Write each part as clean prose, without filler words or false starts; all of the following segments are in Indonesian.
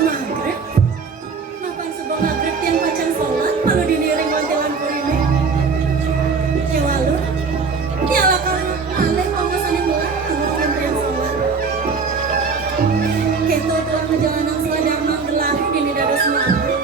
maghrib. Mapan sebuah maghrib yang pacan sholat malu diniring wantilan kurine. Ya walu, nyala kali alih pangkasan yang muat ngomongin yang sholat. Keto telah ngejalanan seladar manggelari dini dados maghrib.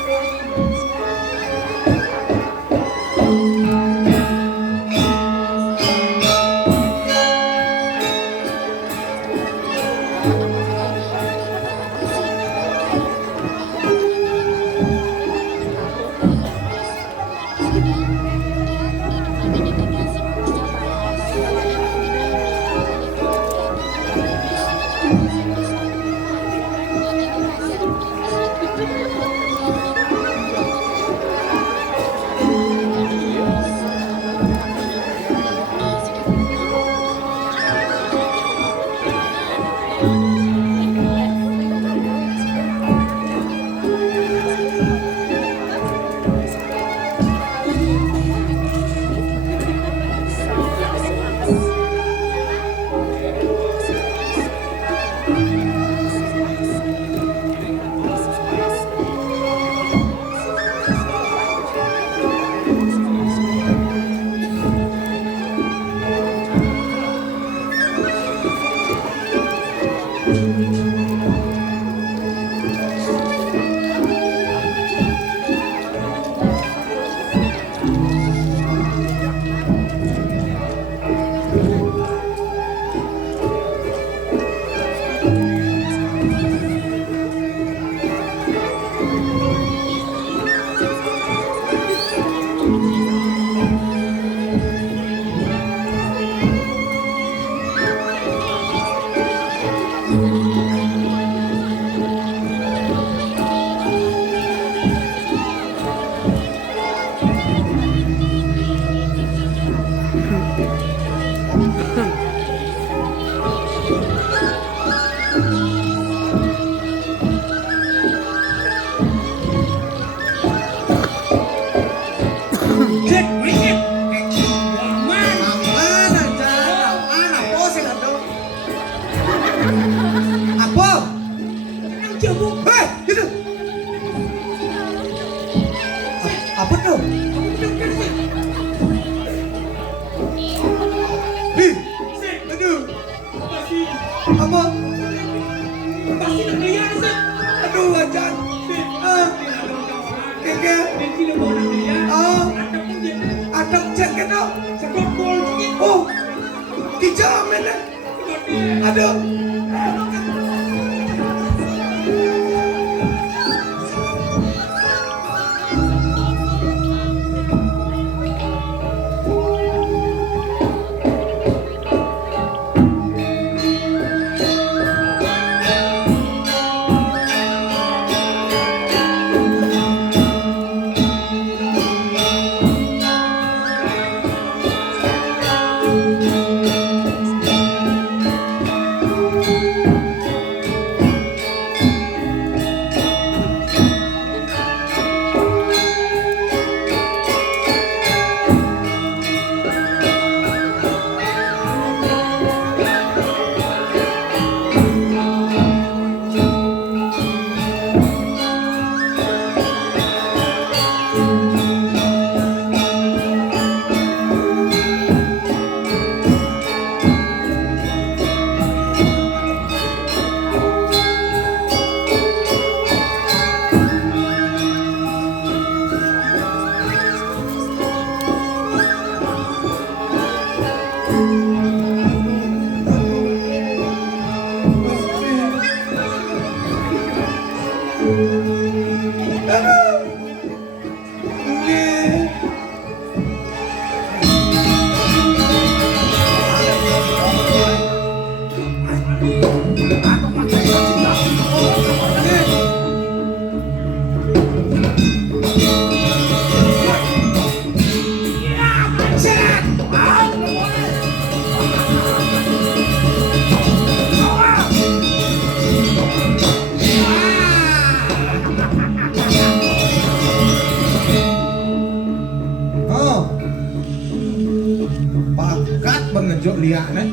Pakat bangejo liak nih.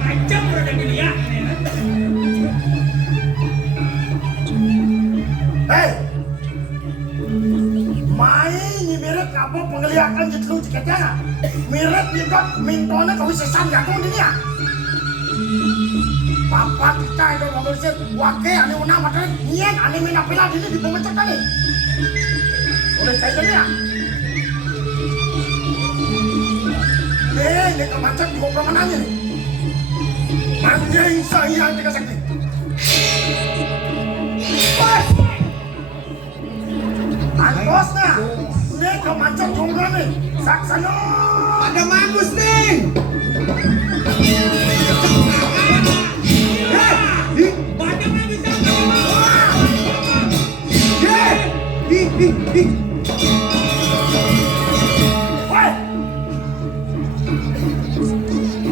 Macam berada di liak nih. siketnya mirip nindot mintone kau bisa sanggak kau ini ya papa kita itu ngomong sih wake ane una materi nyen ane mina pila ini di pemencet kali oleh saya jadi ya ini kemacet di ngobrol menanya nih anjing saya tiga sakti pas antosnya ini kemacet ngobrol nih saksanya ada magus nih.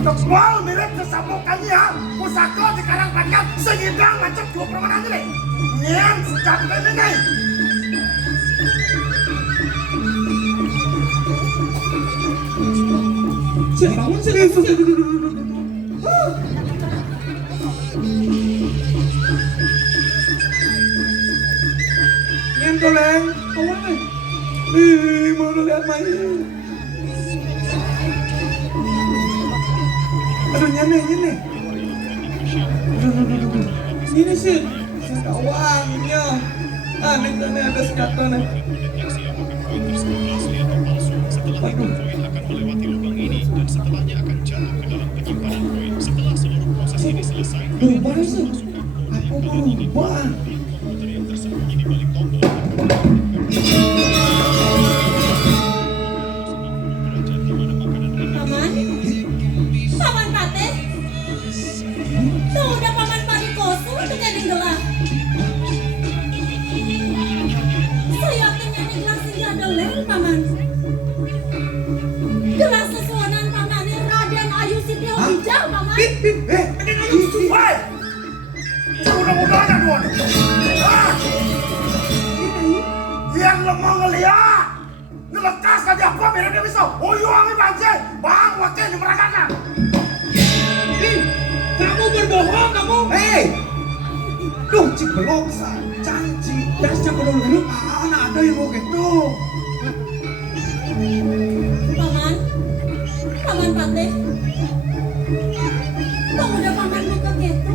Tebal mirip kesamukannya ya pusaka di karang panjang segidang macam dua permanen ini nyen sejak ini nih Bangun sih. Nyen toleng, awalnya. Mau lihat main. Aduh nyane. Aduh. Ini sih sekawangnya. Aneh ada sekatan. Waduh. Akan melewati lubang ini dan setelahnya akan jatuh ke dalam penyimpanan koin setelah seluruh proses ini selesai. Lupa sih. Aku lupa. Motor yang tersembunyi di balik tombol. Paman Pate, tuh udah paman padi kosu untuk jadi gelah. Saya akhirnya nih gelas ini ada lel paman. Gelas sesuanan paman ini Raden Ayu Sitio Hijau paman. woi mudah-mudahnya dua nih yang lemah ngeliat ngelekas aja apa mirip dia bisa uyuangi banjir bang wakil di meragakan Kamu berbohong kamu. Hei. Duh, cik belum janji. Dasar dulu anak ada yang mau gitu. Paman Pate, kok udah paman buka gitu?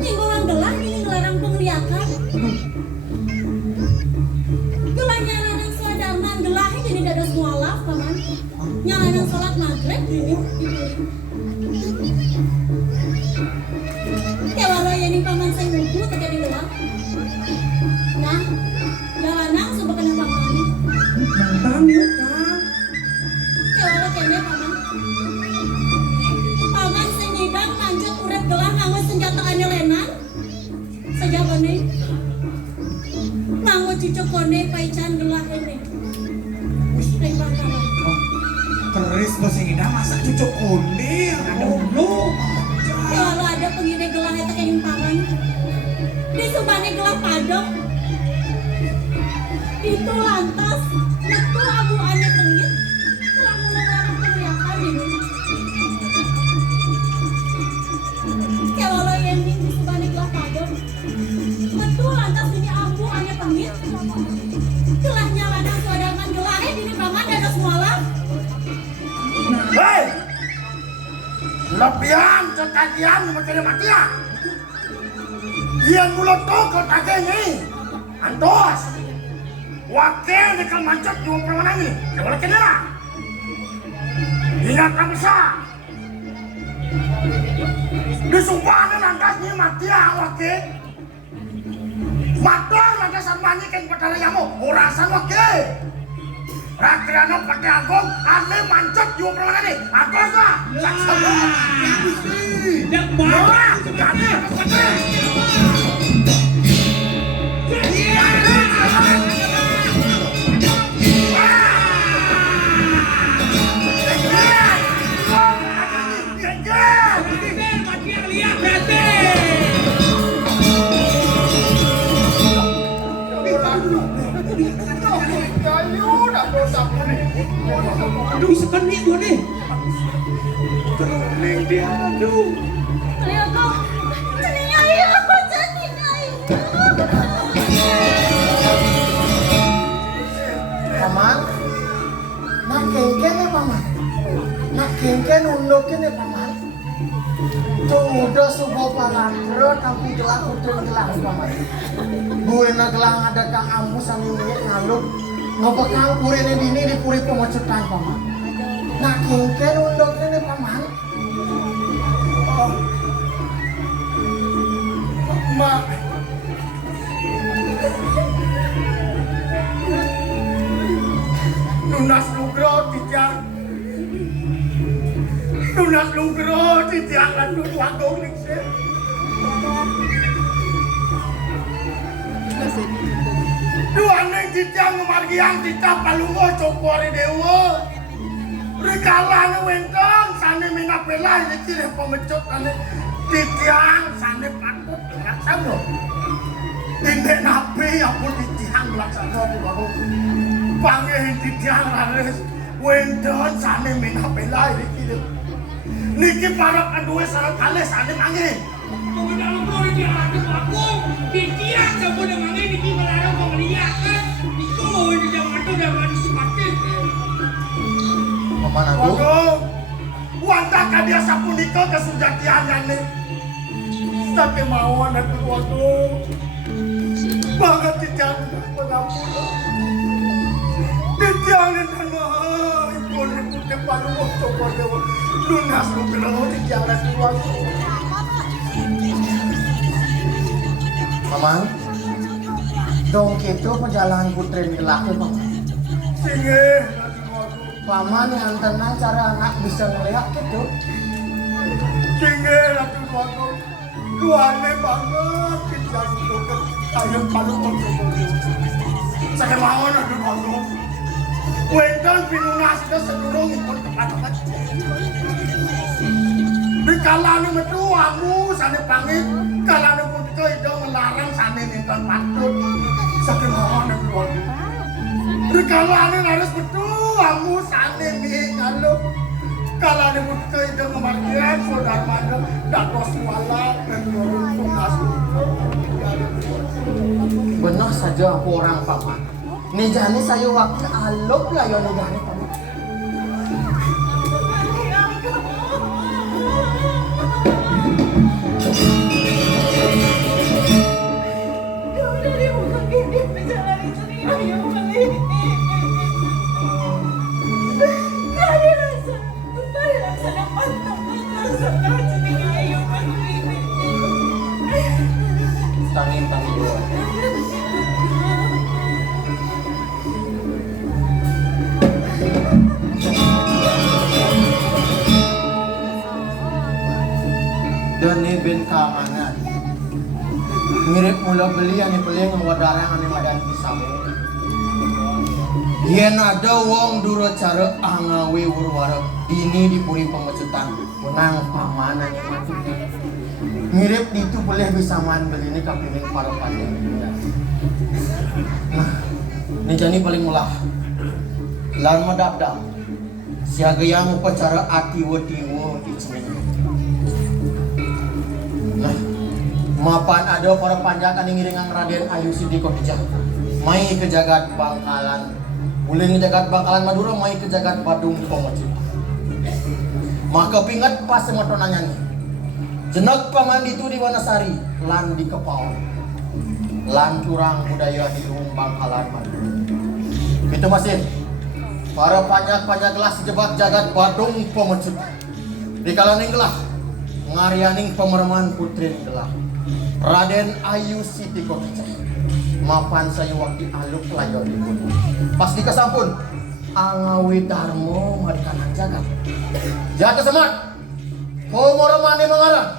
Ninggolan gelah ini ngelarang penglihakan. Gelahnya lanang suadaman gelah ini dadas mualaf paman. Nyalanan sholat maghrib ini. Kewalo ini paman saya wudu terjadi gelah. Nah, jalanang coba kena paman. Nantang ya kan. Kewalo kene paman. Paman senyidang lanjut urep gelah nganggo senjata anelenan. Sejabone. Nganggo cucuk kone paican gelah ini. Ring bakalan. Terus bahasa Indah masak cucuk konde. Aduh, belum. Kalau ada pengine gelah eta kenging paman. Di subane gelah padok. Itu lantas metu abu ane tengit. Telah mulai larang penglihakan ini. Kalau yang di subane gelah padok. Metu lantas ini abu ane tengit. Telah nyalanan suadangan gelah ini paman dados mualaf. hei lebihan kekagian mencari mati ya yang mulut tuh ke kaki ini antos wakil di kemancet dua permanen ini boleh kena lah ingat kamu besar disumpahkan lantasnya mati ya wakil matur lantas samanya kan padahal yamu urasan wakil Rakyatnya pakai agung, aneh mancet dua permanen ini atas lah saksama Yang mana? jadi Aduh, sekenik gua nih. Teruling dia, aduh. Ayo kau, ceninya iya, ceninya iya. Paman, nah kayak Kengken undokin ya paman. Tunggu subuh palantro tapi gelang putri gelang paman. Gue na gelang ada kang ambus anu ini ngaluk ngobekang puri ini di puri pemocutan paman. Nah kengken undokin ya paman. Mak. Lunas lugro tijang. Lunas lugro tijang lan wagong ningse. Dua neng tijang margiang tijang palungo cokore dewa. Rikalan wentong sane minapelai dikire pemecut ane tijang sane patut laksana. Dindek nabi ampun tijang laksana baru. Panggih tijang laris wendon sane minapelai dikire. Niki para kanduwe sareng kalih sane manggih. Mengenal bro di atas aku, dikiak saboda manggih niki melarang pengeliakan. Niku mau di zaman itu dapat disepati. Paman aku. Waduh, wantah kadia sapunika kesujatianane. Sake mawon aku waduh. Banget tijang pengampun. Tijang dan mahal ikon ikut palu coba dewa. Lunas lugro tijang las waduh. Paman. Dong gitu perjalanan putri gelak ya paman. Singgih. Paman yang tenang cara anak bisa ngeliat gitu. Singgih lagi waduh. Luane banget tijang itu ayo palu coba. Sake mawon aku waduh. Wendon pinunas itu sedurung ikon kepatok. Dikalane metu amu sane pangit, kalane punika itu melarang sane ninton patut. Sake mawon aku waduh. Dikalane laris metu amu sane ngalo. Kalane punika itu memarkian Sudarmana dados walat dan dorong nasu. Benar saja aku orang paman. Nejani saya waktu alok lah ya nejani paman. Tangin dua. Dan ini ben keamanan. Mirip mula beli yang dibeli ngewadarang ane madan pisame. Yen ada wong duro cara angawe wurwara dini di puri pengecutan menang pamanan yang mati. Mirip itu boleh bisa man beli ini kapiring para pandai. Nah, ini jani paling mulah. Lan madap-dap. Siaga yang upacara ati wetiwo icing. Nah, mapan ada para panjakan yang ngiringang Raden Ayu Sidiko Dijah. Mai ke jagat Bangkalan. Mulai ke jagat Bangkalan Madura, mai ke jagat Badung Pomoci. Maka pingat pas semetonanya nih. Jenak paman itu di Wanasari, lan di Kepaon. Lan curang budaya di Bangkalan Madura. Itu masih. Para panjak-panjak gelas jebak jagat Badung Pomoci. Di kalaning gelah ngarianing pemerman putri gelah Raden Ayu Sidiko Dijah. Mapan saya waktu aluk layo di gunung. Pas di kesampun Angawi Darmo marikanan jagat. Jaga semat. Pemerman mengarang.